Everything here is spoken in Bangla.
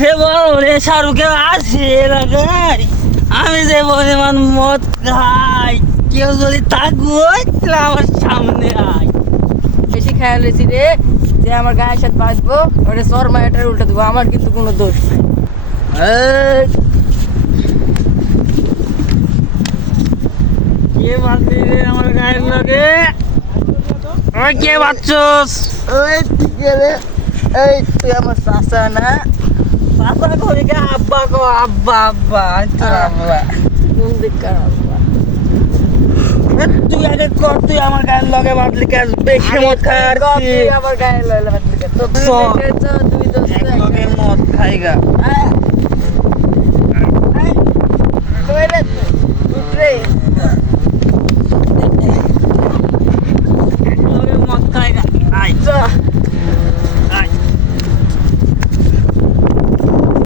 যে বড় রে শাহরুখে আছে এলাকায় আমি যে পরিমাণ মদ খাই কেউ যদি তাকুই তাহলে আমার সামনে আয়। বেশি খেয়াল রেছি রে যে আমার গায়ের সাথে বাঁচবো ওটা শর্মা এটার উল্টা দেবো, আমার কিন্তু কোনো দোষ নাই। এই, কে বাঁধলি রে আমার গায়ের লগে? ওই কে বাঁচছস? ওই ঠিক রে, এই তুই আমার চাচা না? বাবা কই গে? আব্বা কো, আব্বা আব্বা তোর আব্বা। কোন দিককার আব্বা? এ, তুই আগে কর, তুই আমার গায়ের লগে বাঁধলি কে? বেশি মদ খাই আর কি? তুই আমার গায়ে লইলে বাদ দিকে তো চল। তুই তো এক লগে মদ খাইগা।